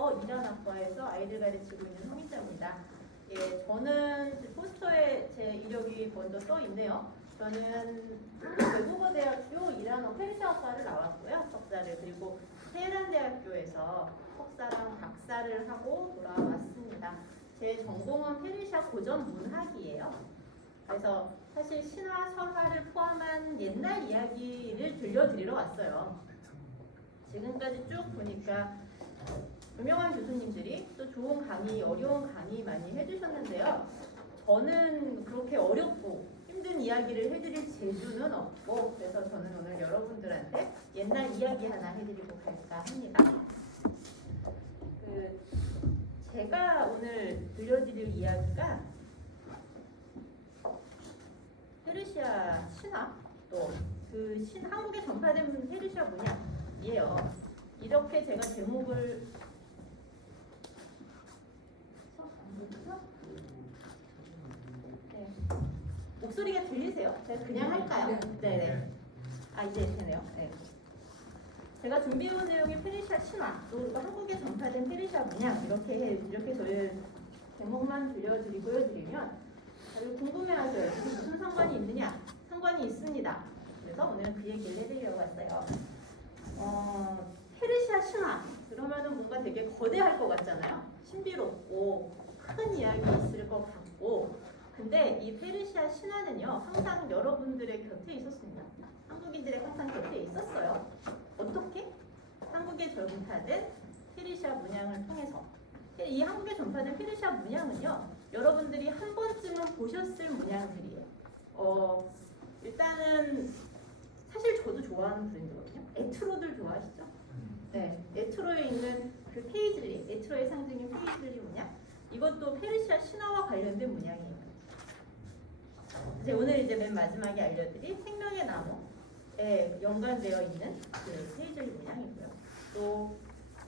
페르시아어 이란학과에서 아이들 가르치고 있는 홍인자입니다. 예, 저는 포스터에 제 이력이 먼저 써 있네요. 저는 외국어대학교 이란어 페르시아과를 나왔고요. 석사를. 그리고 테헤란대학교에서 석사랑 박사를 하고 돌아왔습니다. 제 전공은 페르시아 고전 문학이에요. 그래서 사실 신화, 설화를 포함한 옛날 이야기를 들려드리러 왔어요. 지금까지 쭉 보니까 유명한 교수님들이 또 좋은 강의, 어려운 강의 많이 해주셨는데요. 저는 그렇게 어렵고 힘든 이야기를 해드릴 재주는 없고, 그래서 저는 오늘 여러분들한테 옛날 이야기 하나 해드리고 갈까 합니다. 제가 오늘 들려드릴 이야기가 페르시아 신화, 또 그 한국에 전파된 페르시아 문양이에요. 이렇게 제가 제목을 네. 목소리가 들리세요? 제가 그냥 할까요? 네네. 아, 이제 되네요. 네. 제가 준비해온 내용이 페르시아 신화, 또 한국에 전파된 페르시아 문양, 이렇게 저희 제목만 들려드리고 보여드리면 다들 궁금해하셔요. 이게 무슨 상관이 있느냐? 상관이 있습니다. 그래서 오늘은 그 얘기를 해드리려고 왔어요. 페르시아 신화 그러면은 뭔가 되게 거대할 것 같잖아요. 신비롭고 큰 이야기 있을 것 같고, 근데 이 페르시아 신화는요 항상 여러분들의 곁에 있었습니다. 한국인들의 항상 곁에 있었어요. 어떻게? 한국에 전파된 페르시아 문양을 통해서. 이 한국에 전파된 페르시아 문양은요 여러분들이 한 번쯤은 보셨을 문양들이에요. 일단은 사실 저도 좋아하는 브랜드거든요. 에트로들 좋아하시죠? 네, 에트로에 있는 그 페이즐리, 에트로의 상징인 페이즐리 문양, 이것도 페르시아 신화와 관련된 문양이에요. 오늘 맨 마지막에 알려드릴 생명의 나무에 연관되어 있는 그 페이즐리 문양이고요. 또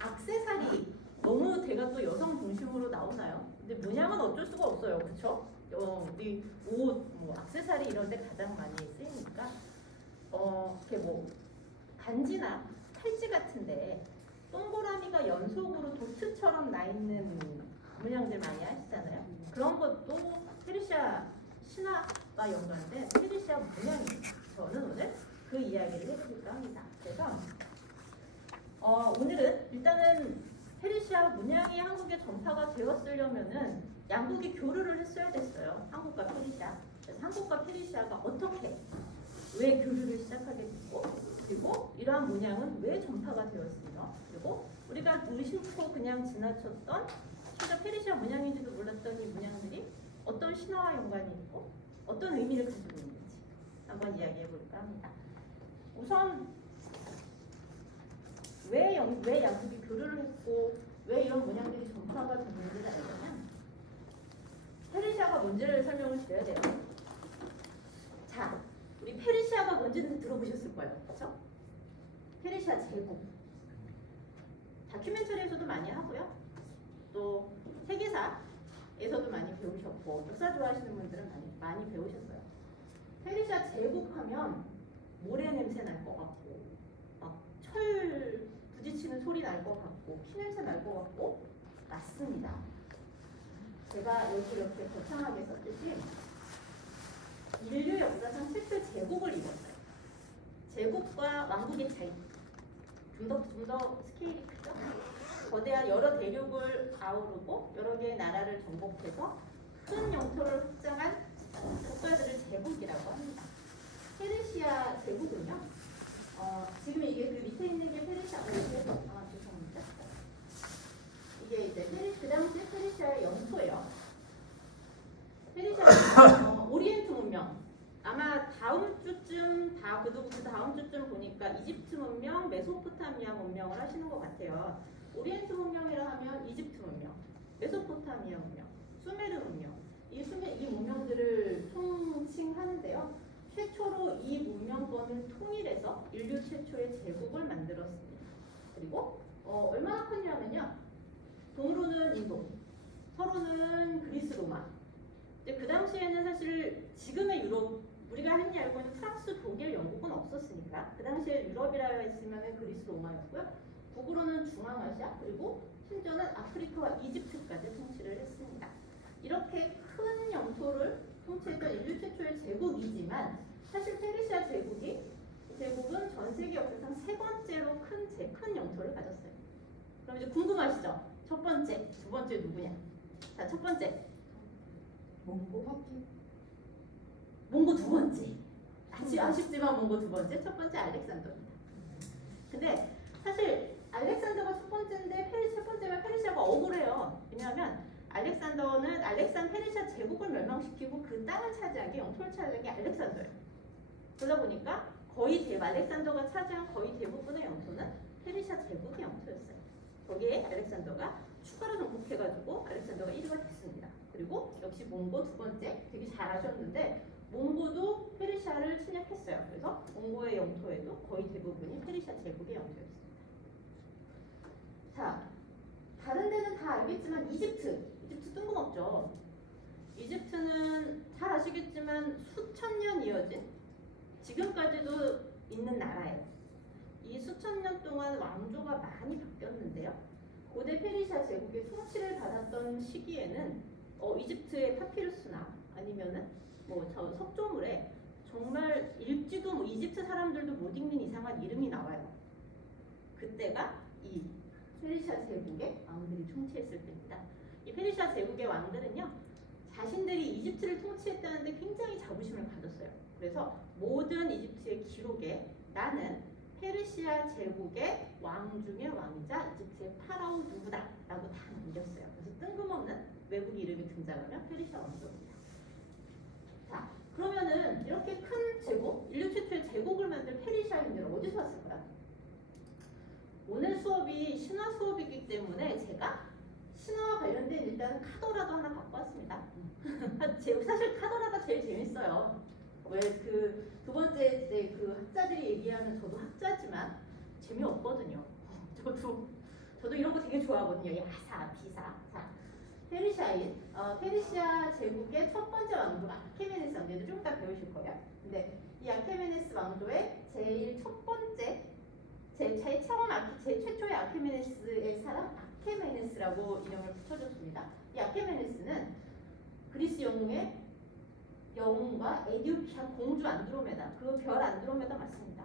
액세서리, 너무 제가 또 여성 중심으로 나오나요? 근데 문양은 어쩔 수가 없어요, 그렇죠? 우리 옷, 액세서리 이런 데 가장 많이 쓰이니까 이렇게 반지나 팔찌 같은데 동그라미가 연속으로 도트처럼 나 있는 문양들 많이 하시잖아요. 그런 것도 페르시아 신화와 연관된 페르시아 문양이에요. 저는 오늘 그 이야기를 해드릴까 합니다. 그래서 오늘은 일단은 페르시아 문양이 한국에 전파가 되었으려면은 양국이 교류를 했어야 됐어요. 한국과 페르시아. 그래서 한국과 페르시아가 어떻게, 왜 교류를 시작하게 됐고, 그리고 이러한 문양은 왜 전파가 되었으며, 그리고 우리가 무심코 그냥 지나쳤던 진짜 페르시아 문양인지도 몰랐던 이 문양들이 어떤 신화와 연관이 있고 어떤 의미를 가지고 있는지 한번 이야기해 볼까 합니다. 우선 왜 양국이 교류를 했고 왜 이런 문양들이 전파가 됐는지를 알려면 페르시아가 뭔지를 설명을 드려야 돼요. 자, 우리 페르시아가 뭔지는 들어보셨을 거예요. 그렇죠? 페르시아 제국. 다큐멘터리에서도 많이 하고요. 또 세계사에서도 많이 배우셨고, 역사 좋아하시는 분들은 많이 배우셨어요. 페르시아 제국하면 모래 냄새 날 것 같고, 막 철 부딪히는 소리 날 것 같고, 피 냄새 날 것 같고, 맞습니다. 제가 여기 이렇게 거창하게 썼듯이 인류 역사상 최초의 제국을 이뤘어요. 제국과 왕국의 차이. 좀 더 스케일이 크죠? 거대한 여러 대륙을 아우르고 여러 개의 나라를 정복해서 큰 영토를 확장한 국가들을 제국이라고 합니다. 페르시아 제국은요, 지금 이게 그 밑에 있는 게 페르시아, 죄송합니다. 이게 이제 그 당시에 페르시아의 영토예요. 페르시아 오리엔트 문명. 아마 다음 주쯤 그 다음 주쯤 보니까 이집트 문명, 메소포타미아 문명을 하시는 것 같아요. 오리엔트 문명이라 하면 이집트 문명, 메소포타미아 문명, 수메르 문명, 이 문명들을 통칭하는데요. 최초로 이 문명권을 통일해서 인류 최초의 제국을 만들었습니다. 그리고 얼마나 컸냐면요. 동으로는 인도, 서로는 그리스 로마. 근데 그 당시에는 사실 지금의 유럽, 우리가 흔히 알고 있는 프랑스, 독일, 영국은 없었으니까 그 당시에 유럽이라 했으면 그리스 로마였고요. 북으로는 중앙아시아 그리고 심지어는 아프리카와 이집트까지 통치를 했습니다. 이렇게 큰 영토를 통치했던 인류 최초의 제국이지만 사실 페르시아 제국은 전 세계 역사상 세 번째로 큰 영토를 가졌어요. 그럼 이제 궁금하시죠? 첫 번째, 두 번째 누구냐? 자, 첫 번째 몽고 두 번째. 아쉽지만 몽고 두 번째, 첫 번째 알렉산더입니다. 근데 사실 알렉산더가 첫 번째인데 첫 번째면 페르시아가 억울해요. 왜냐하면 페르시아 제국을 멸망시키고 그 땅을 차지한 게 영토를 차지한 게 알렉산더예요. 그러다 보니까 알렉산더가 차지한 거의 대부분의 영토는 페르시아 제국의 영토였어요. 거기에 알렉산더가 추가로 정복해가지고 알렉산더가 1위가 됐습니다. 그리고 역시 몽고 두 번째 되게 잘 아셨는데 몽고도 페르시아를 침략했어요. 그래서 몽고의 영토에도 거의 대부분이 페르시아 제국의 영토였습니다. 자, 다른 데는 다 알겠지만 이집트 뜬금없죠. 이집트는 잘 아시겠지만 수천 년 이어진 지금까지도 있는 나라예요. 이 수천 년 동안 왕조가 많이 바뀌었는데요. 고대 페르시아 제국의 통치를 받았던 시기에는 이집트의 파피루스나 아니면은 석조물에 정말 읽지도 이집트 사람들도 못 읽는 이상한 이름이 나와요. 그때가 이 페르시아 제국의 왕들이 통치했을 때입니다. 이 페르시아 제국의 왕들은요, 자신들이 이집트를 통치했다는데 굉장히 자부심을 가졌어요. 그래서 모든 이집트의 기록에 나는 페르시아 제국의 왕 중의 왕이자 이집트의 파라오 누구다 라고 다 남겼어요. 그래서 뜬금없는 외국 이름이 등장하면 페르시아 왕조입니다. 자, 그러면은 이렇게 큰 제국, 인류 최초의 제국을 만든 페르시아인들 어디서 왔을까요? 오늘 수업이 신화 수업이기 때문에 제가 신화와 관련된 일단은 카더라도 하나 갖고 왔습니다. 사실 카더라가 제일 재밌어요. 왜 두 번째 때 그 학자들이 얘기하는, 저도 학자지만 재미없거든요. 저도 이런 거 되게 좋아하거든요. 야사, 비사. 자, 페르시아 제국의 첫 번째 왕조가 아케메네스 왕조인데 좀 이따 배우실 거예요. 근데 이 아케메네스 왕조의 제일 첫 번째, 제일 최초의 아케메네스의 사람 아케메네스라고 이름을 붙여줬습니다. 이 아케메네스는 그리스 영웅과 에디오피아 공주 안드로메다, 그 별 안드로메다 맞습니다.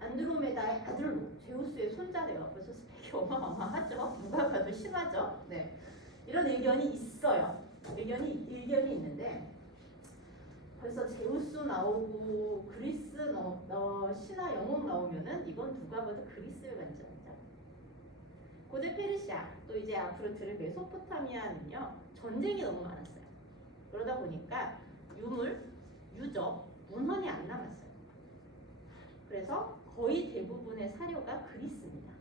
안드로메다의 아들로 제우스의 손자래요. 그래서 스펙이 어마어마하죠. 누가 봐도 심하죠. 네, 이런 의견이 있어요. 의견이 있는데 벌써 제우스 나오고 그리스 신화 영웅 나오면은 이건 누가 봐도 그리스를 관점이죠. 고대 페르시아 또 이제 앞으로 들을 메소포타미아는요, 전쟁이 너무 많았어요. 그러다 보니까 유적, 문헌이 안 남았어요. 그래서 거의 대부분의 사료가 그리스입니다.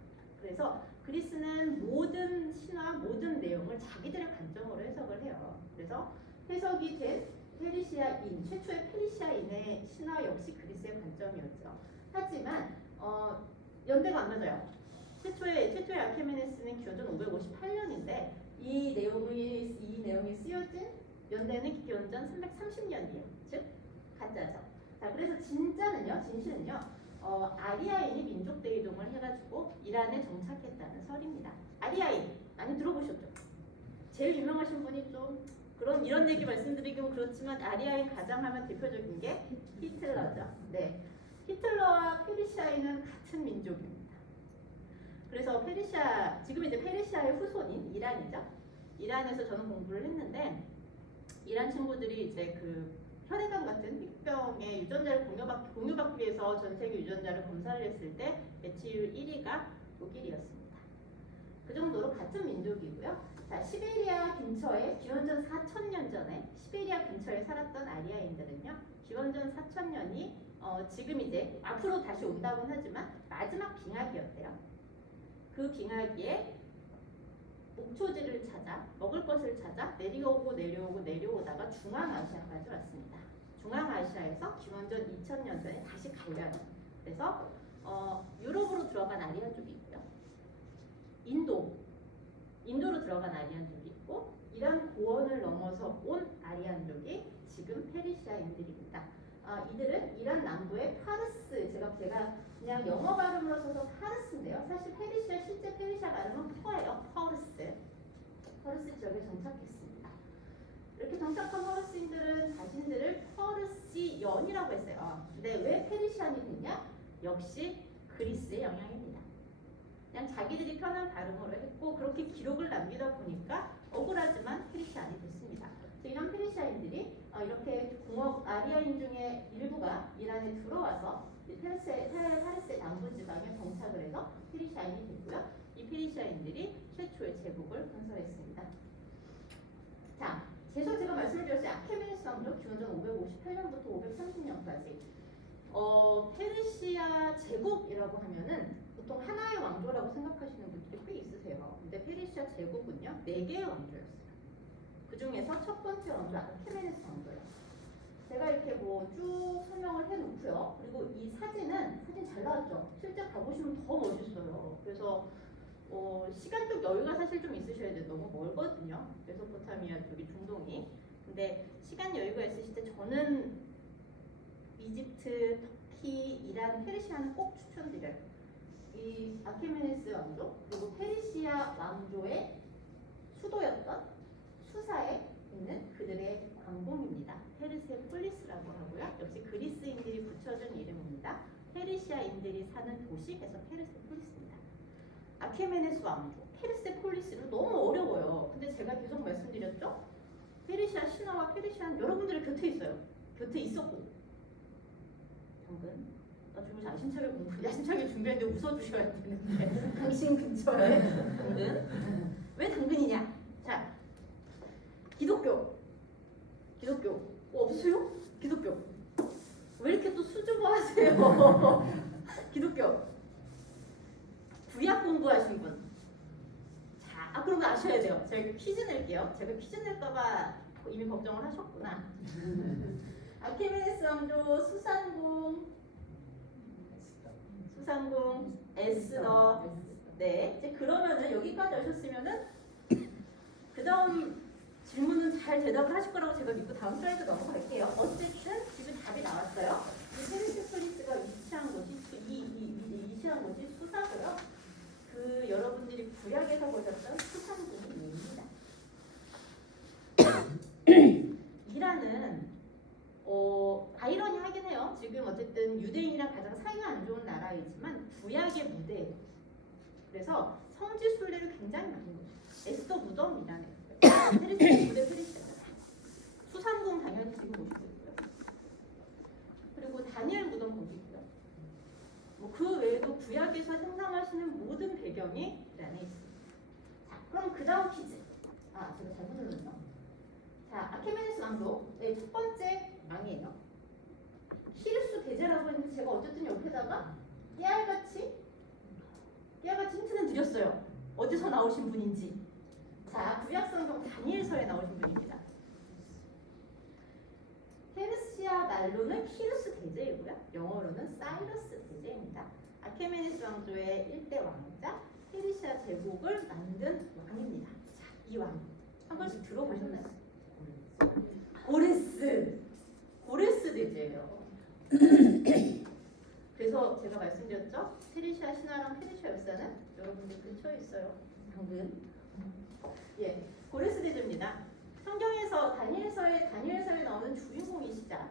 그래서 그리스는 모든 신화, 모든 내용을 자기들의 관점으로 해석을 해요. 그래서 해석이 된 최초의 페르시아인의 신화 역시 그리스의 관점이었죠. 하지만 연대가 안 맞아요. 최초의 아케메네스는 기원전 558년인데 이 내용이 쓰여진 연대는 기원전 330년이에요. 즉 가짜죠. 자, 그래서 진실은요, 아리아인이 민족 대이동을 해가지고 이란에 정착했다는 설입니다. 아리아인 많이 들어보셨죠? 제일 유명하신 분이 좀 이런 얘기 말씀드리긴 그렇지만 아리아인 가장 대표적인 게 히틀러죠. 네, 히틀러와 페르시아인은 같은 민족입니다. 그래서 지금 이제 페르시아의 후손인 이란이죠. 이란에서 저는 공부를 했는데 이란 친구들이 이제 그 혈액암 같은 폐병의 유전자를 공유받기 위해서 전 세계 유전자를 검사를 했을 때 매치율 1위가 독일이었습니다. 그 정도로 같은 민족이고요. 자, 시베리아 근처에 기원전 4,000년 전에 시베리아 근처에 살았던 아리아인들은요, 기원전 4,000년이 지금 이제 앞으로 다시 온다고는 하지만 마지막 빙하기였대요. 그 빙하기에 목초지를 찾아 먹을 것을 찾아 내려오다가 중앙아시아까지 왔습니다. 중앙아시아에서 기원전 2000년도에 다시 갈려요. 그래서 유럽으로 들어간 아리안족이 있고요. 인도로 들어간 아리안족이 있고 이란 고원을 넘어서 온 아리안족이 지금 페르시아인들입니다. 이들은 이란 남부의 파르스, 제가 그냥 영어 발음으로 써서 파르스인데요. 사실 페르시아 실제 페르시아 발음은 퍼예요. 퍼르스. 퍼르스 지역에 정착했습니다. 이렇게 정착한 퍼르스인들은 자신들을 퍼르시연이라고 했어요. 근데 왜 페르시안이 됐냐? 역시 그리스의 영향입니다. 그냥 자기들이 편한 발음으로 했고 그렇게 기록을 남기다 보니까 억울하지만 페르시안이 됐습니다. 이런 페르시아인들이 이렇게 공업 아리아인 중에 일부가 이란에 들어와서 파르스의 남부 지방에 정착을 해서 페르시아인이 됐고요. 이 페르시아인들이 최초의 제국을 건설했습니다. 자, 계속 제가 말씀을 드렸어요. 아케메네스 왕조 기원전 558년부터 530년까지 페르시아 제국이라고 하면은 보통 하나의 왕조라고 생각하시는 분들이 꽤 있으세요. 근데 페르시아 제국은요 4개의 왕조였어요. 그 중에서 첫 번째 왕조 아케메네스 왕조예요. 제가 이렇게 뭐 쭉 설명을 해놓고요. 그리고 이 사진 잘 나왔죠? 실제 가보시면 더 멋있어요. 그래서 시간적 여유가 사실 좀 있으셔야 돼요. 너무 멀거든요. 메소포타미아 쪽이 중동이. 근데 시간 여유가 있으실 때 저는 이집트, 터키, 이란, 페르시아는 꼭 추천드려요. 이 아케메네스 왕조 그리고 페르시아 왕조의 수도였던 수사에 있는 그들의 왕궁입니다. 페르세폴리스라고 하고요. 역시 그리스인들이 붙여준 이름입니다. 페르시아인들이 사는 도시에서 페르세폴리스입니다. 아케메네스 왕조, 페르세폴리스는 너무 어려워요. 근데 제가 계속 말씀드렸죠? 페르시아 신화와 페르시아는 여러분들의 곁에 있어요. 곁에 있었고. 당근. 나 지금 야심차게 준비했는데 웃어주셔야 되는데. 당신 근처에 당근. 왜 당근이냐? 자, 기독교. 없어요? 기독교. 왜 이렇게 또 수줍어 하세요? 기독교. 구약 공부하신 분. 자, 그런 거 아셔야 돼요. 제가 퀴즈 낼게요. 제가 퀴즈 낼까봐 이미 걱정을 하셨구나. 아케메네스 왕조 수산궁, 에스더. 네, 이제 그러면은 여기까지 오셨으면은 그 다음 질문은 잘 대답을 하실 거라고 제가 믿고 다음 슬라이드 넘어갈게요. 어쨌든 지금 답이 나왔어요. 이 페르세폴리스가 위치한 곳이 수사고요. 그 여러분들이 구약에서 보셨던 수산궁이 있습니다. 이란은 아이러니하긴 해요. 지금 어쨌든 유대인이랑 가장 사이가 안 좋은 나라이지만 구약의 무대예요. 그래서 성지 순례를 굉장히 많이 해요. 에스더 무덤 이란에 페르시아 무대 페르시아 수산궁 당연히 지금 보시고 있고요. 그리고 다니엘 무덤 거기 있고요. 그 외에도 구약에서 생성하시는 모든 배경이 이란에 있습니다. 자, 그럼 그 다음 퀴즈. 제가 잘못 눌렀나? 자, 아케메네스 왕조의 첫 번째 왕이에요. 키루스 대제라고 했는데 제가 어쨌든 옆에다가 깨알같이 힌트는 드렸어요. 어디서 나오신 분인지. 자, 구약성경 다니엘서에 나오신 분입니다. 페르시아 말로는 키루스 대제이고요. 영어로는 사이러스 대제입니다. 아케메네스 왕조의 1대 왕자, 페르시아 제국을 만든 왕입니다. 자, 이 왕. 한 번씩 들어보셨나요? 고레스 대제예요. 그래서 제가 말씀드렸죠? 페르시아 신화랑 페르시아 역사는 여러분들 근처에 있어요. 당근. 예, 고레스 대제입니다. 성경에서 다니엘서에 나오는 주인공이시자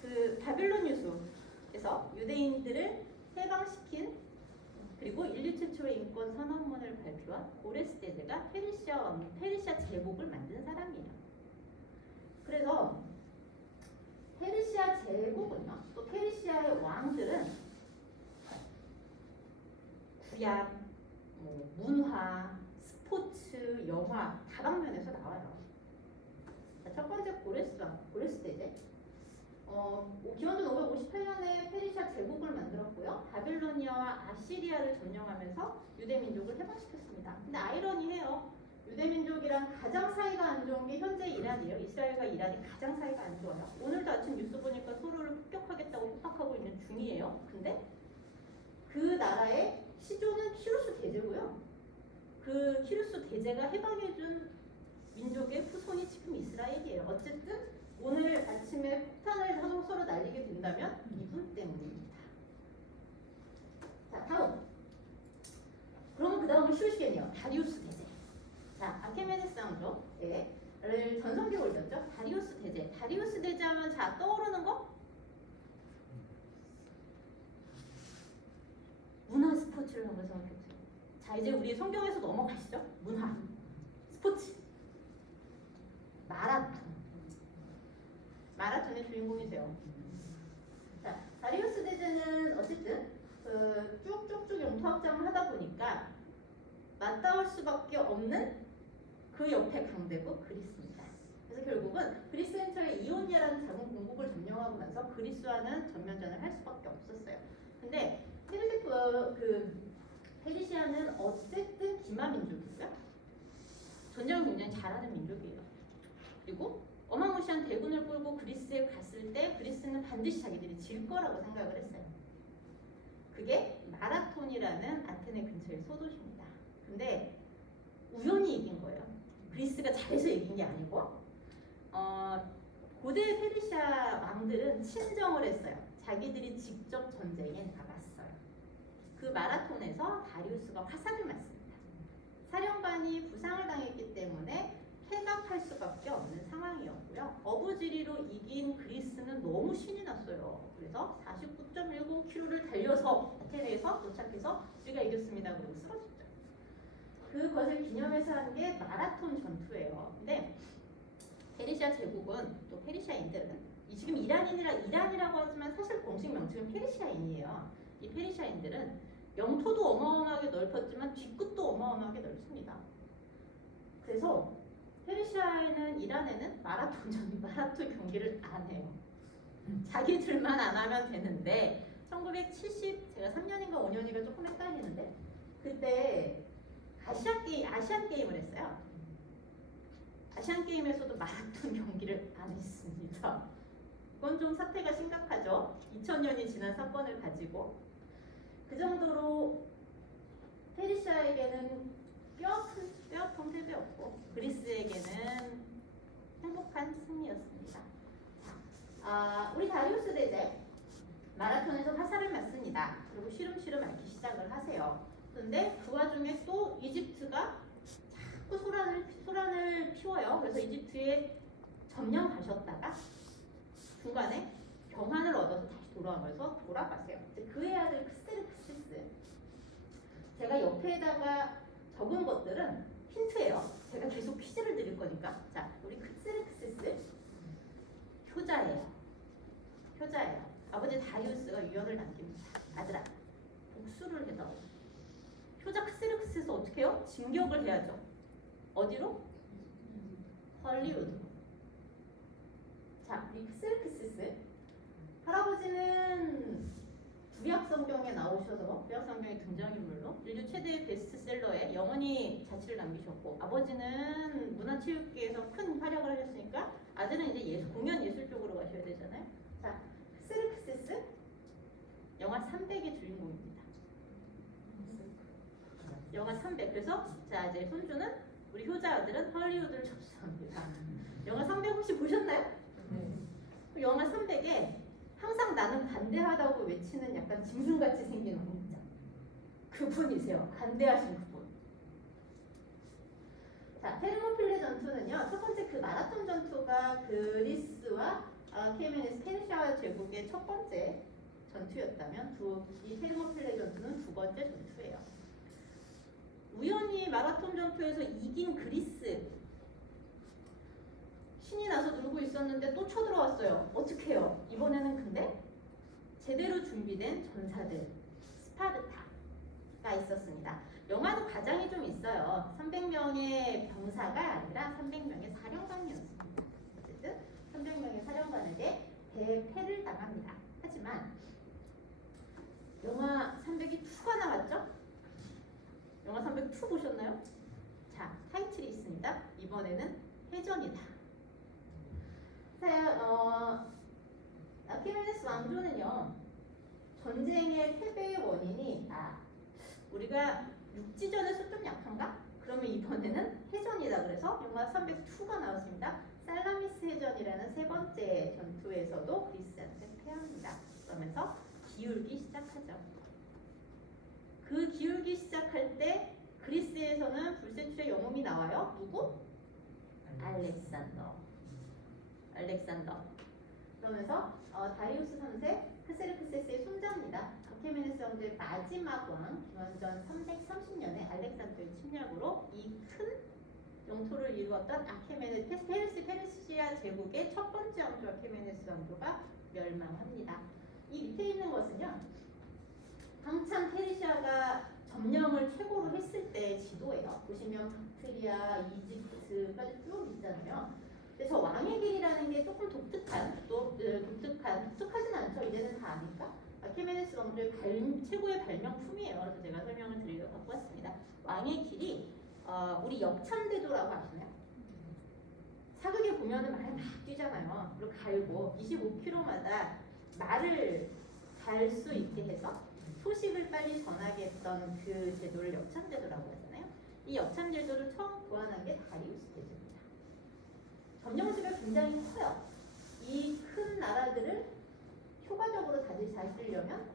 그 바빌론 유수에서 유대인들을 해방시킨 그리고 인류 최초의 인권 선언문을 발표한 고레스 대제가 페르시아 제국을 만든 사람이에요. 그래서 페르시아 제국은요, 또 페르시아의 왕들은 구약, 문화, 스포츠, 영화 다방면에서 나와요. 자, 첫 번째 고레스 대제. 기원전 558년에 페르시아 제국을 만들었고요. 바빌로니아와 아시리아를 점령하면서 유대 민족을 해방시켰습니다. 근데 아이러니해요. 유대 민족이랑 가장 사이가 안 좋은 게 현재 이란이에요. 이스라엘과 이란이 가장 사이가 안 좋아요. 오늘도 아침 뉴스 보니까 서로를 폭격하겠다고 협박하고 있는 중이에요. 근데 그 나라의 시조는 키루스 대제고요. 그 키루스 대제가 해방해준 민족의 후손이 지금 이스라엘이에요. 어쨌든 오늘 아침에 폭탄을 서로 날리게 된다면 이분 때문입니다. 다음. 그러면 그 다음은 쉬우시겠네요. 다리우스 대제. 자, 아케메네스 왕조를 전성기에 올렸죠. 다리우스 대제. 다리우스 대제 하면 자 떠오르는 거? 문화 스포츠를 한번 생각해보세요. 자, 이제 우리 성경에서 넘어가시죠. 문화, 스포츠, 마라톤. 마라톤의 주인공이세요. 자, 다리우스 대제는 어쨌든 쭉쭉쭉 영토 확장을 하다 보니까 맞닿을 수밖에 없는 그 옆에 강대국 그리스입니다. 그래서 결국은 그리스 근처에 이오니아라는 작은 공국을 점령하고 나서 그리스와는 전면전을 할 수밖에 없었어요. 근데 페르시아는 어쨌든 기마 민족이고요. 전쟁을 굉장히 잘하는 민족이에요. 그리고 어마무시한 대군을 끌고 그리스에 갔을 때 그리스는 반드시 자기들이 질 거라고 생각을 했어요. 그게 마라톤이라는 아테네 근처의 소도시입니다. 근데 우연히 이긴 거예요. 그리스가 잘해서 이긴 게 아니고 고대 페르시아 왕들은 친정을 했어요. 자기들이 직접 전쟁에 나갔어요. 그 마라톤에서 다리우스가 화살을 맞습니다. 사령관이 부상을 당했기 때문에 퇴각할 수밖에 없는 상황이었고요. 어부지리로 이긴 그리스는 너무 신이 났어요. 그래서 49.19km를 달려서 아테네에서 도착해서 우리가 이겼습니다. 그리고 쓰러졌죠. 그것을 기념해서 한 게 마라톤 전투예요. 근데 페르시아 제국은 또 페르시아인들은 지금 이란이라고 하지만 사실 공식 명칭은 페르시아인이에요. 이 페르시아인들은 영토도 어마어마하게 넓었지만 뒤끝도 어마어마하게 넓습니다. 그래서 페르시아에는 이란에는 마라톤 경기를 안 해요. 자기들만 안 하면 되는데 1970 제가 3년인가 5년인가 조금 헷갈리는데 그때 아시안 게임을 했어요. 아시안 게임에서도 마라톤 경기를 안 했습니다. 그건 좀 사태가 심각하죠. 2000년이 지난 사건을 가지고 그 정도로 페르시아에게는 뼈아픈 패배였고 그리스에게는 행복한 승리였습니다. 자, 우리 다리우스 대제 마라톤에서 화살을 맞습니다. 그리고 시름시름 앓기 시작을 하세요. 그런데 그 와중에 또 이집트가 자꾸 소란을 피워요. 그래서 이집트에 점령 가셨다가 중간에 평안을 얻어서 다시 돌아가세요. 그의 아들 크세르크시스. 제가 옆에다가 적은 것들은 힌트예요. 제가 계속 퀴즈를 드릴 거니까. 자, 우리 크세르크시스 효자예요. 아버지 다리우스가 유언을 남깁니다. 아들아, 복수를 해다오. 효자 크세르크시스 어떻게 해요? 진격을 해야죠. 어디로? 헐리우드. 자, 우리 크세르크시스 할아버지는 구약성경에 나오셔서 구약성경의 등장인물로 인류 최대의 베스트셀러에 영원히 자취를 남기셨고 아버지는 문화체육계에서 큰 활약을 하셨으니까 아들은 이제 공연 예술 쪽으로 가셔야 되잖아요. 자, 크세르크시스 영화 300의 주인공입니다. 영화 300. 그래서 자 이제 손주는 우리 효자 아들은 헐리우드를 접수합니다. 영화 300 혹시 보셨나요? 네. 영화 300에 항상 나는 반대하다고 외치는 약간 짐승같이 생긴 왕자. 그분이세요. 반대하신 그분. 자, 테르모필레 전투는요. 첫 번째 그 마라톤 전투가 그리스와 아케메네스 페르시아 제국의 첫 번째 전투였다면 이 테르모필레 전투는 두 번째 전투예요. 우연히 마라톤 전투에서 이긴 그리스 신이 나서 놀고 있었는데 또 쳐들어왔어요. 어떻게 해요? 이번에는 근데 제대로 준비된 전사들 스파르타가 있었습니다. 영화도 과장이 좀 있어요. 300명의 병사가 아니라 300명의 사령관이었습니다. 어쨌든 300명의 사령관에게 대패를 당합니다. 하지만 영화 300이 2가 나왔죠? 영화 300 2 보셨나요? 자, 타이틀이 있습니다. 이번에는 해전이다. 자, 아케메네스 왕조는요 전쟁의 패배의 원인이 우리가 육지전에서 좀 약한가? 그러면 이번에는 해전이다. 그래서 영화 302가 나왔습니다. 살라미스 해전이라는 세 번째 전투에서도 그리스한테 패합니다. 그러면서 기울기 시작하죠. 그 기울기 시작할 때 그리스에서는 불세출의 영웅이 나와요. 누구? 알렉산더. 그러면서 다리우스 3세 크세르크세스의 손자입니다. 아케메네스 왕조의 마지막 왕 기원전 330년에 알렉산더의 침략으로 이 큰 영토를 이루었던 페르시아 제국의 첫 번째 왕조 아케메네스 왕조가 멸망합니다. 이 밑에 있는 것은요, 한참 페르시아가 점령을 최고로 했을 때 지도예요. 보시면 박트리아, 이집트까지 쭉 있잖아요. 근데 저 왕의 길이라는 게 조금 독특하진 않죠. 이제는 다 아니까. 아케메네스 왕조의 최고의 발명품이에요. 그래서 제가 설명을 드리려고 갖고 왔습니다. 왕의 길이 우리 역참대도라고 아시나요? 사극에 보면은 말을 막 뛰잖아요. 그리고 갈고 25km마다 말을 갈 수 있게 해서 소식을 빨리 전하게 했던 그 제도를 역참제도라고 하잖아요. 이 역참제도를 처음 고안한 게 다리우스 제도입니다. 점령수가 굉장히 커요. 이 큰 나라들을 효과적으로 다스리려면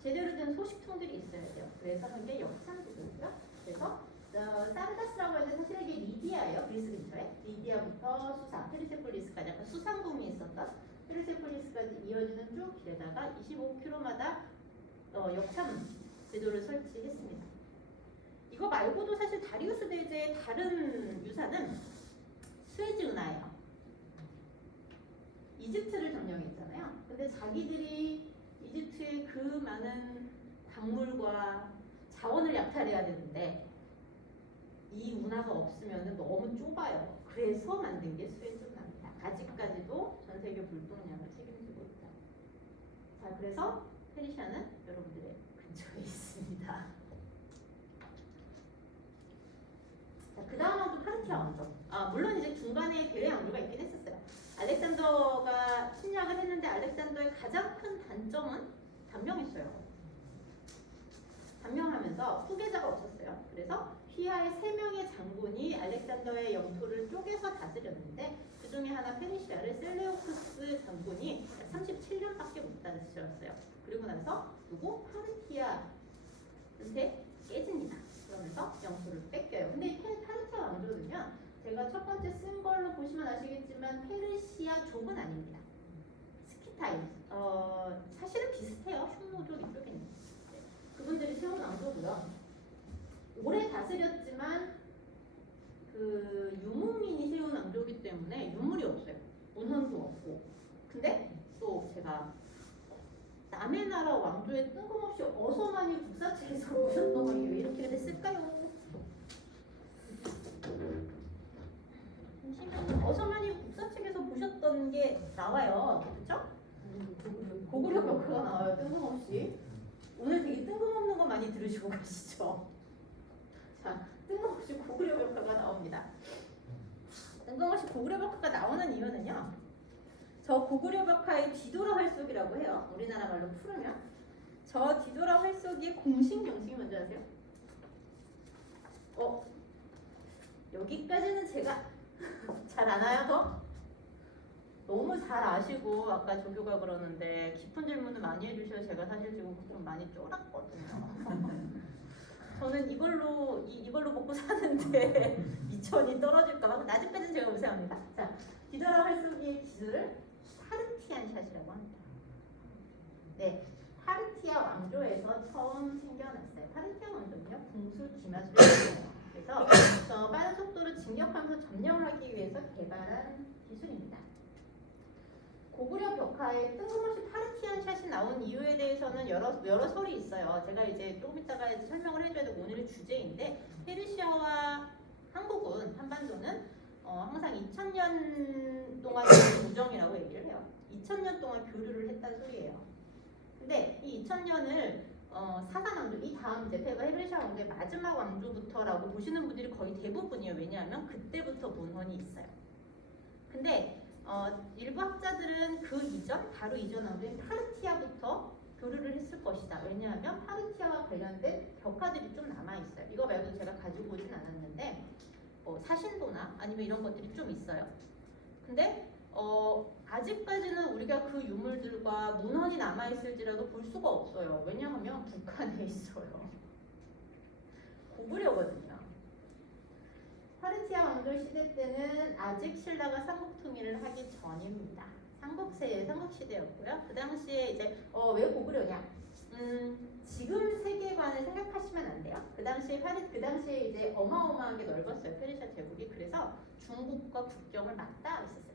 제대로 된 소식통들이 있어야 돼요. 그래서 그게 역참제도고요. 그래서 사르다스라고 하는데 사실 이게 리디아예요. 그리스 근처에. 리디아부터 수사, 페르세폴리스까지 약간 수상궁이 있었던 페르세폴리스까지 이어지는 쭉 길에다가 25km마다 역참 제도를 설치했습니다. 이거 말고도 사실 다리우스 대제의 다른 유산은 수에즈 운하예요. 이집트를 점령했잖아요. 근데 자기들이 이집트의 그 많은 광물과 자원을 약탈해야 되는데 이 운하가 없으면 너무 좁아요. 그래서 만든 게 수에즈 운하입니다. 아직까지도 전 세계 물동량을 책임지고 있다. 자, 그래서 페르시아는 여러분들의 근처에 있습니다. 자, 그 다음 왕조 파르티아 왕조. 물론 이제 중간에 괴뢰 왕조가 있긴 했었어요. 알렉산더가 침략을 했는데 알렉산더의 가장 큰 단점은 단명했어요. 단명하면서 후계자가 없었어요. 그래서 휘하의 3명의 장군이 알렉산더의 영토를 쪼개서 다스렸는데 그 중에 하나 페니시아를 셀레우쿠스 장군이 37년밖에 못 다스렸어요. 그리고 나서 누구? 파르티아한테 깨집니다. 그러면서 영토를 뺏겨요. 근데 이 파르티아 왕조는요, 제가 첫 번째 쓴 걸로 보시면 아시겠지만 페르시아족은 아닙니다. 스키타인. 사실은 비슷해요. 흉노족 이쪽에는. 네. 그분들이 세운 왕조고요. 오래 다스렸지만 그 유목민이 세운 왕조이기 때문에 유물이 없어요. 문헌도 없고. 근데 또 제가 남의 나라 왕조에 뜬금없이 어서만이 국사책에서 보셨던 거예요. 왜 이렇게 됐을까요? 어서만이 국사책에서 보셨던 게 나와요. 그렇죠? 고구려 벽화가 나와요. 뜬금없이. 오늘 되게 뜬금없는 거 많이 들으시고 가시죠? 자, 뜬금없이 고구려 벽화가 나옵니다. 뜬금없이 고구려 벽화가 나오는 이유는요, 저 고구려 벽화의 디도라 활쏘기라고 해요. 우리나라 말로 풀으면 저 디도라 활쏘기의 공식 명칭이 뭔지 아세요? 여기까지는 제가 잘 아나요? 더? 너무 잘 아시고 아까 조교가 그러는데 깊은 질문을 많이 해주셔서 제가 사실 지금 좀 많이 쫄았거든요. 저는 이걸로 먹고 사는데 미천이 떨어질까봐 아직까지는 제가 우세합니다. 자, 디도라 활쏘기의 기술을 파르티안 샷이라고 합니다. 네, 파르티아 왕조에서 처음 생겨났어요. 파르티아 왕조는요, 궁술 기마술이에요. 그래서 빠른 속도로 진격하면서 점령하기 위해서 개발한 기술입니다. 고구려 벽화에 뜬금없이 파르티안 샷이 나온 이유에 대해서는 여러 설이 있어요. 제가 이제 조금 이따가 이제 설명을 해줘야 되고 오늘의 주제인데, 페르시아와 한반도는 항상 2000년 동안 우정이라고 얘기를 해요. 2000년 동안 교류를 했다는 소리예요. 근데 이 2000년을 사산 왕조, 이 다음 이제 페르시아 왕조의 마지막 왕조부터라고 보시는 분들이 거의 대부분이에요. 왜냐하면 그때부터 문헌이 있어요. 근데 일부 학자들은 그 이전, 바로 이전 왕조인 파르티아부터 교류를 했을 것이다. 왜냐하면 파르티아와 관련된 벽화들이 좀 남아있어요. 이거 말고 제가 가지고 오진 않았는데 사신도나 아니면 이런 것들이 좀 있어요. 근데 아직까지는 우리가 그 유물들과 문헌이 남아있을지라도 볼 수가 없어요. 왜냐하면 북한에 있어요. 고구려거든요. 파르티아 왕조 시대 때는 아직 신라가 삼국 통일을 하기 전입니다. 삼국시대였고요. 그 당시에 이제 왜 고구려냐? 지금 세계관을 생각하시면 안 돼요. 그 당시에 이제 어마어마하게 넓었어요. 페르시아 제국이. 그래서 중국과 국경을 맞닿아 있었어요.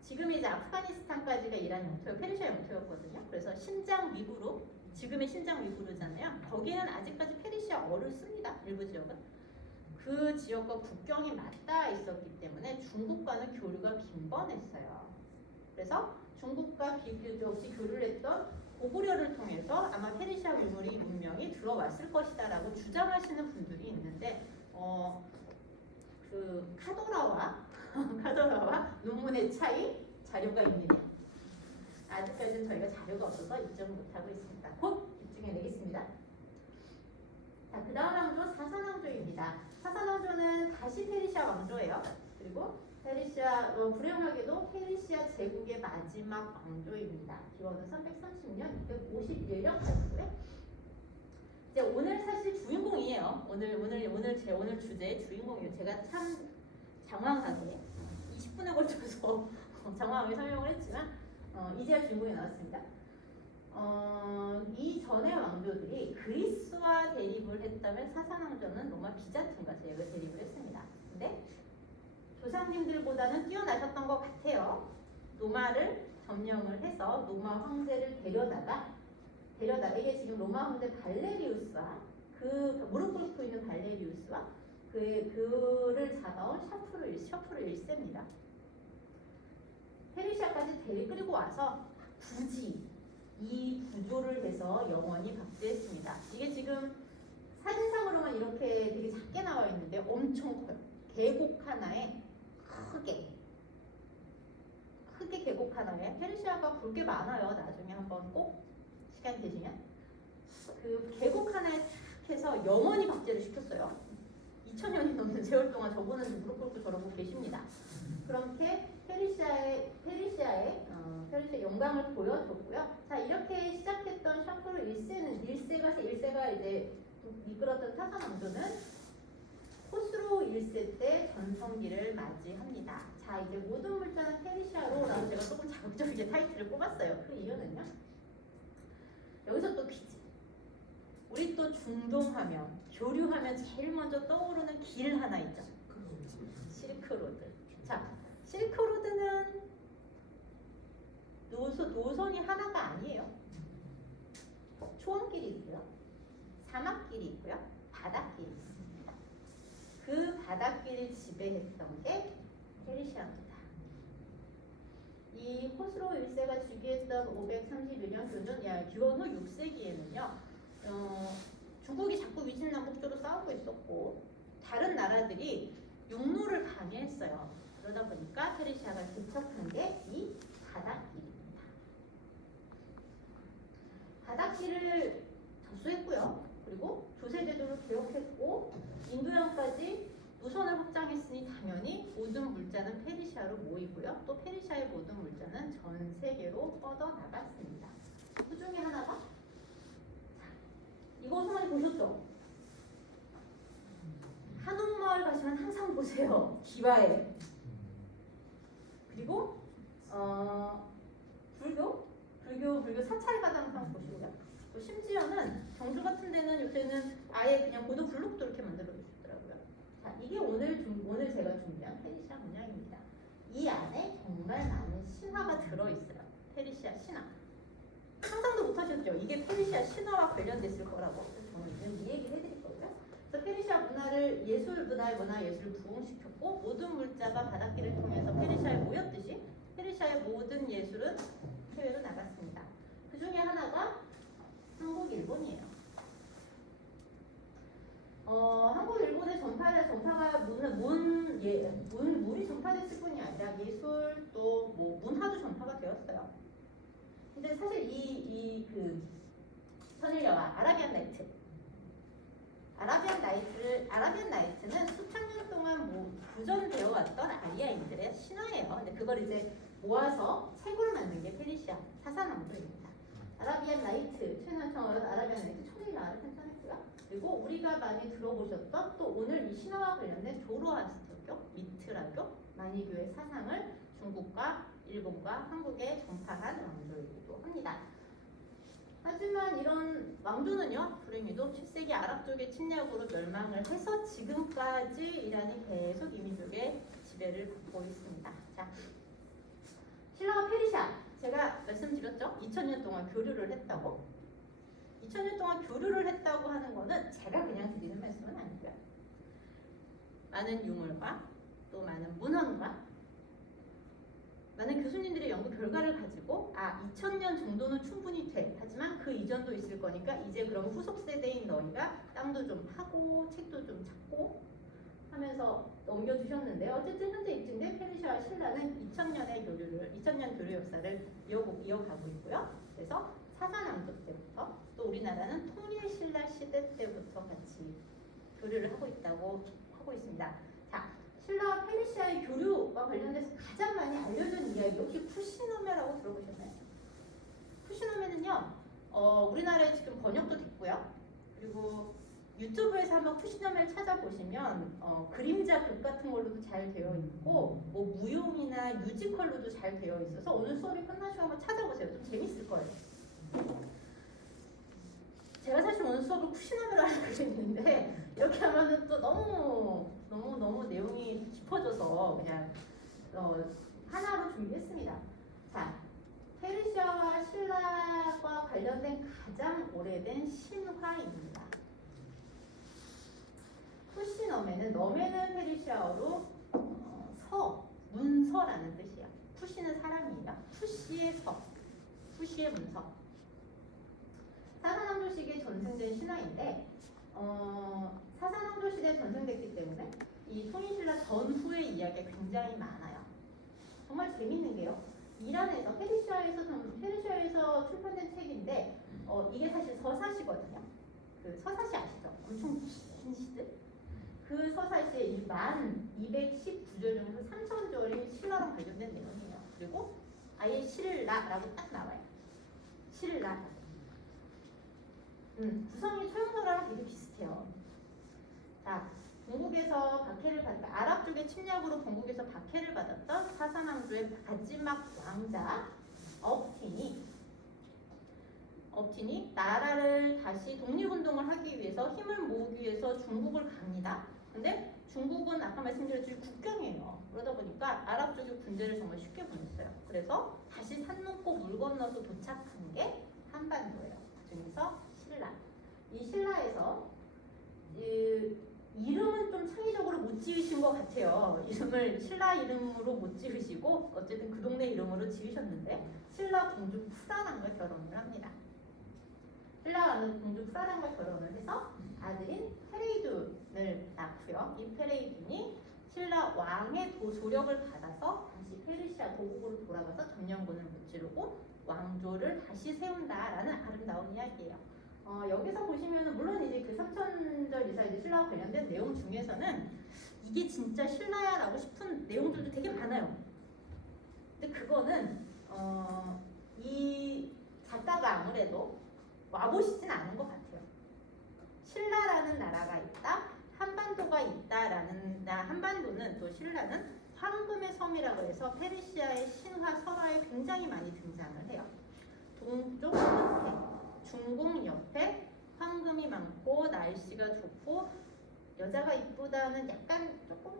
지금 이제 아프가니스탄까지가 이란 영토, 페르시아 영토였거든요. 그래서 신장 위구르, 지금의 신장 위구르잖아요. 거기는 아직까지 페르시아어를 씁니다. 일부 지역은. 그 지역과 국경이 맞닿아 있었기 때문에 중국과는 교류가 빈번했어요. 그래서 중국과 비교 없이 교류를 했던 고구려를 통해서 아마 페르시아 유물이 문명이 들어왔을 것이다라고 주장하시는 분들이 있는데 그 카도라와 논문의 차이 자료가 있느냐? 아직까지는 저희가 자료가 없어서 입증을 못하고 있습니다. 곧 입증해내겠습니다. 자, 그 다음 왕조 사산왕조입니다. 사산왕조는 다시 페르시아 왕조예요. 그리고 불행하게도 페르시아 제국의 마지막 왕조입니다. 기원은 330년, 251년까지고요. 이제 오늘 사실 주인공이에요. 오늘 주제의 주인공이에요. 제가 참 장황하게 20분에 걸쳐서 장황하게 설명을 했지만 이제야 주인공이 나왔습니다. 이 전의 왕조들이 그리스와 대립을 했다면 사산왕조는 로마 비잔틴과 대립을 했습니다. 근데 조상님들보다는 뛰어나셨던 것 같아요. 로마를 점령을 해서 로마 황제를 데려다가 이게 지금 로마 황제 발레리우스와 그 무릎 꿇고 있는 발레리우스와 그를 잡아온 셔프로 1세입니다. 페르시아까지 끌고 와서 굳이 이 구조를 해서 영원히 박제했습니다. 이게 지금 사진상으로만 이렇게 되게 작게 나와 있는데 엄청 커요. 계곡 하나에 크게 계곡 하나에 페르시아가 볼 게 많아요. 나중에 한번 꼭 시간 되시면 그 계곡 하나에 탁 해서 영원히 박제를 시켰어요. 2000년이 넘는 세월 동안 저분은 무릎 꿇고 저러고 계십니다. 그렇게 페르시아의 영광을 보여줬고요. 자, 이렇게 시작했던 샤프르 1세가 이제 이끌었던 사산 왕조는 코스로 1세 때 전성기를 맞이합니다. 자, 이제 모든 물자는 페르시아로라고 제가 조금 자극적이게 타이틀을 뽑았어요. 그 이유는요. 여기서 또 퀴즈. 우리 또 중동하면 교류하면 제일 먼저 떠오르는 길 하나 있죠. 실크로드. 자, 실크로드는 노선이 하나가 아니에요. 초원길이 있고요. 사막길이 있고요. 바닷길이 있습니다. 그 바닷길을 지배했던 게 페르시아입니다. 이 코스로 1세가 즉위했던 531년 기원 후 6세기에는요. 중국이 자꾸 위진남북조로 싸우고 있었고 다른 나라들이 육로를 방해했어요. 그러다 보니까 페르시아가 개척한 게 이 바닷길입니다. 바닷길을 접수했고요. 그리고 조세제도를 개혁했고 인도양까지 무선을 확장했으니 당연히 모든 물자는 페르시아로 모이고요. 또 페르시아의 모든 물자는 전 세계로 뻗어나갔습니다. 그 중에 하나가 이거 어머니 보셨죠? 한옥마을 가시면 항상 보세요. 기와에. 그리고 불교 사찰가도 항상 보시고요. 또 심지어는 경주 같은 데는 요새는 아예 그냥 고도 블록도 이렇게 만들어 주시더라고요. 자, 이게 오늘 제가 준비한 페르시아 문양입니다. 이 안에 정말 많은 신화가 들어있어요. 페르시아 신화. 상상도 못하셨죠? 이게 페르시아 신화와 관련됐을 거라고. 저는 이 얘기를 해드릴 거고요. 그래서 페르시아 문화를 예술을 부흥시켰고 모든 물자가 바닷길을 통해서 페르시아에 모였듯이 페르시아의 모든 예술은 해외로 나갔습니다. 그 중에 하나가 한국 일본이에요. 한국 일본의 전파가 물이 전파됐을 뿐이 아니라 예술 또 문화도 전파가 되었어요. 근데 사실 그 천일여와 아라비안 나이트는 수천 년 동안 구전되어 왔던 아리아인들의 신화예요. 근데 그걸 이제 모아서 책으로 만든 게 페르시아 사사왕조입니다. 아라비안 나이트, 최나청어로 아라비안 나이트 초리라를 편찬했고요. 그리고 우리가 많이 들어보셨던 또 오늘 이 신화와 관련된 조로아스터교, 미트라교, 마니교의 사상을 중국과 일본과 한국에 전파한 왕조이기도 합니다. 하지만 이런 왕조는요, 불행히도 7세기 아랍 쪽의 침략으로 멸망을 해서 지금까지 이란이 계속 이민족의 지배를 받고 있습니다. 자, 신라와 페르시아, 제가 말씀드렸죠? 2000년 동안 교류를 했다고. 2000년 동안 교류를 했다고 하는 거는 제가 그냥 드리는 말씀은 아니고요. 많은 유물과 또 많은 문헌과 많은 교수님들의 연구 결과를 가지고 2000년 정도는 충분히 돼. 하지만 그 이전도 있을 거니까 이제 그럼 후속 세대인 너희가 땅도 좀 파고 책도 좀 찾고 하면서 넘겨주셨는데 어쨌든 현재 입증된 페르시아와 신라는 2000년 교류 역사를 이어가고 있고요. 그래서 사사왕조 때부터 또 우리나라는 통일 신라 시대 때부터 같이 교류를 하고 있습니다. 자, 신라와 페르시아의 교류와 관련해서 가장 많이 알려진 이야기 혹시 푸시노메라고 들어보셨나요? 푸시노메는요, 우리나라에 지금 번역도 됐고요. 그리고 유튜브에서 한번 푸시노메를 찾아보시면 그림자 극 같은 걸로도 잘 되어 있고 뭐 무용이나 뮤지컬로도 잘 되어 있어서 오늘 수업이 끝나시고 한번 찾아보세요. 좀 재밌을 거예요. 제가 사실 오늘 수업을 푸시노메로 하려고 했는데 이렇게 하면은 또 너무 내용이 깊어져서 그냥 하나로 준비했습니다. 자, 페르시아와 신라와 관련된 가장 오래된 신화입니다. 푸시너메는 너메는 페르시아어로 문서라는 뜻이에요. 푸시는 사람이에요. 푸시의 서, 푸시의 문서. 사사왕조 시기에 전승된 신화인데 사사왕조 시대에 전승됐기 때문에 이 통일신라 전후의 이야기가 굉장히 많아요. 정말 재밌는 게요. 이란에서 페르시아에서 출판된 책인데 이게 사실 서사시거든요. 그 서사시 아시죠? 엄청 긴 시들. 그 서사시에 1219절 중에서 3000절이 신라랑 관련된 내용이에요. 그리고 아예 신라라고 딱 나와요. 신라. 구성이 소용서랑 되게 비슷해요. 자, 동국에서 박해를 받다 아랍 쪽의 침략으로 동국에서 박해를 받았던 사사왕조의 마지막 왕자 업틴이 나라를 다시 독립운동을 하기 위해서 힘을 모으기 위해서 중국을 갑니다. 근데 중국은 아까 말씀드렸듯이 국경이에요. 그러다 보니까 아랍 쪽의 군대를 정말 쉽게 보냈어요. 그래서 다시 산 넘고 물 건너서 도착한 게 한반도예요. 그중에서 신라. 이 신라에서 이름은 좀 창의적으로 못 지으신 것 같아요. 이름을 신라 이름으로 못 지으시고 어쨌든 그 동네 이름으로 지으셨는데 신라 공주 푸사랑과 결혼을 합니다. 신라 공주 푸사랑과 결혼을 해서 아들인 페레이둔을 낳고요. 이 페레이둔이 신라 왕의 조력을 받아서 다시 페르시아 고국으로 돌아가서 점령군을 무찌르고 왕조를 다시 세운다라는 아름다운 이야기예요. 여기서 보시면은 물론 이제 그 3000절 이사 이제 신라와 관련된 내용 중에서는 이게 진짜 신라야라고 싶은 내용들도 되게 많아요. 근데 그거는 이 작가가 아무래도 와보시진 않은 것 같아요. 신라라는 나라가 있다, 한반도가 있다라는 한반도는 또 신라는 황금의 섬이라고 해서 페르시아의 신화 설화에 굉장히 많이 등장을 해요. 동쪽 끝에 중국 옆에 황금이 많고 날씨가 좋고 여자가 이쁘다는 약간 조금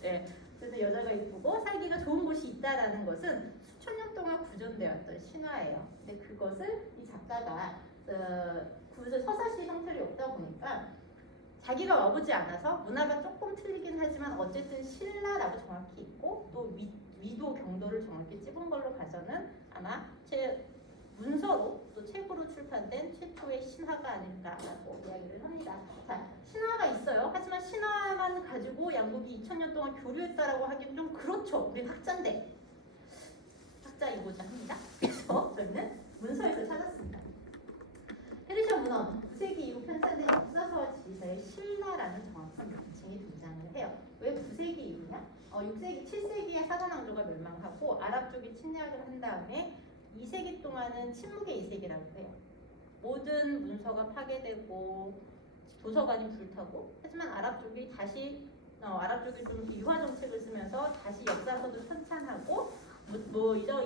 네, 그래서 여자가 이쁘고 살기가 좋은 곳이 있다라는 것은 수천 년 동안 구전되었던 신화예요. 근데 그것을 이 작가가 서사시 형태를 엮다 보니까 자기가 와보지 않아서 문화가 조금 틀리긴 하지만 어쨌든 신라라고 정확히 있고 또 위도 경도를 정확히 찍은 걸로 봐서는 아마 제 문서로 또 책으로 출판된 최초의 신화가 아닐까라고 이야기를 합니다. 자, 신화가 있어요. 하지만 신화만 가지고 양국이 2000년 동안 교류했다라고 하기는 좀 그렇죠. 우리 학자인데 학자이고자 합니다. 그래서 저희는 문서에서 찾았습니다. 페르시아 문헌 9세기 이후 편찬된 역사서와 지리서에 신라라는 정확한 명칭이 등장합니다. 왕조가 멸망하고 아랍 쪽이 침략을 한 다음에 2세기 동안은 침묵의 2세기라고 해요. 모든 문서가 파괴되고 도서관이 불타고 하지만 아랍 쪽이 다시 아랍 쪽이 좀 유화 정책을 쓰면서 다시 역사서도 편찬하고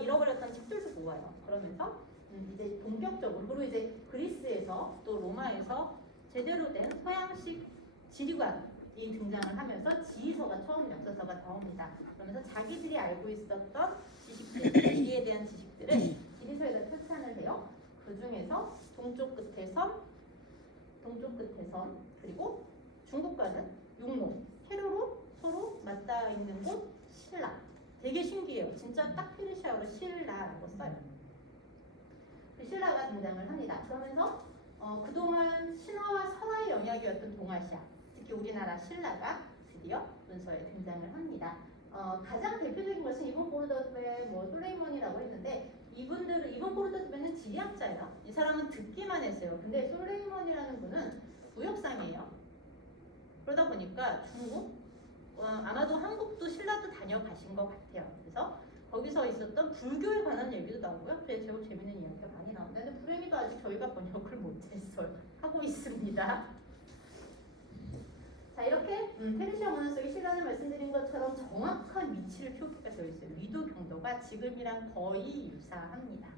잃어버렸던 책들도 모아요. 그러면서 이제 본격적으로 그리고 이제 그리스에서 또 로마에서 제대로 된 서양식 지리관이 등장을 하면서 지휘서가 처음 역사서가 나옵니다. 그러면서 자기들이 알고 있었던 지식들, 지리에 대한 지식들을 지리서에다 표현을 해요. 그 중에서 동쪽 끝에 섬, 그리고 중국과는 육로, 세로로 서로 맞닿아 있는 곳 신라. 되게 신기해요. 진짜 딱 페르시아어로 신라라고 써요. 신라가 등장을 합니다. 그러면서 그동안 신화와 설화의 영역이었던 동아시아, 특히 우리나라 신라가 드디어 문서에 등장을 합니다. 가장 대표적인 것은 이본 고르더스베, 솔레이몬이라고 했는데 이분 고르더스베는 지리학자예요. 이 사람은 듣기만 했어요. 근데 솔레이몬이라는 분은 무역상이에요. 그러다 보니까 중국, 아마도 한국도 신라도 다녀가신 것 같아요. 그래서 거기서 있었던 불교에 관한 얘기도 나오고요. 제법 재밌는 이야기가 많이 나오는데 근데 불행히도 아직 저희가 번역을 못했어요. 하고 있습니다. 자, 이렇게 페르시아 문화 속에 신라는 말씀드린 것처럼 정확한 위치를 표기가 되어 있어요. 위도 경도가 지금이랑 거의 유사합니다.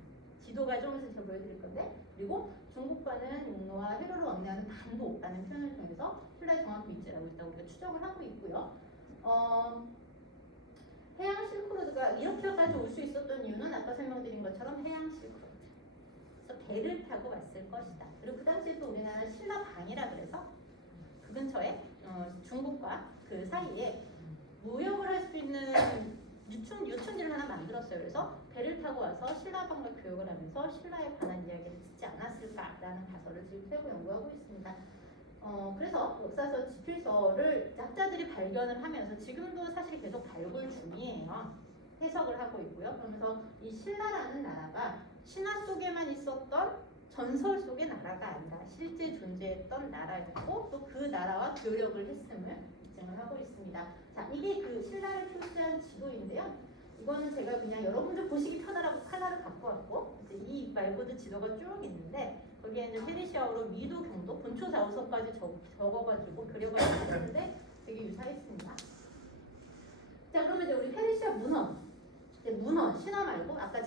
지도가 좀 있으면 제가 보여드릴 건데 그리고 중국과는 육로와 회로를 왕래하는 반도라는 표현을 통해서 신라의 정확한 위치라고 일단 우리가 추정을 하고 있고요. 해양 실크로드가 이렇게까지 올 수 있었던 이유는 아까 설명드린 것처럼 해양 실크로드. 그래서 배를 타고 왔을 것이다. 그리고 그 당시에 또 우리나라 신라방이라 그래서 그 근처에 중국과 그 사이에 무역을 할 수 있는 유충지를 하나 만들었어요. 그래서 배를 타고 와서 신라방과 교역을 하면서 신라에 관한 이야기를 듣지 않았을까라는 가설을 지금 세고 연구하고 있습니다. 그래서 역사서 지필서를 학자들이 발견을 하면서 지금도 사실 계속 발굴 중이에요. 해석을 하고 있고요. 그러면서 이 신라라는 나라가 신화 속에만 있었던 전설 속의 나라가 아니라 실제 존재했던 나라였고 또 그 나라와 교역을 했음을 입증을 하고 있습니다. 자, 이게 그 신라를 표시한 지도인데요. 이거는 제가 그냥 여러분들 보시기 편하라고 칼라를 갖고 왔고 이제 이 말고도 지도가 쭉 있는데 거기에 이제 페르시아어로 위도 경도 본초 좌우서까지 적어가지고 그려가지고 있는데 되게 유사했습니다. 자, 그러면 이제 우리 페르시아 문헌, 이제 문헌 신화 말고 아까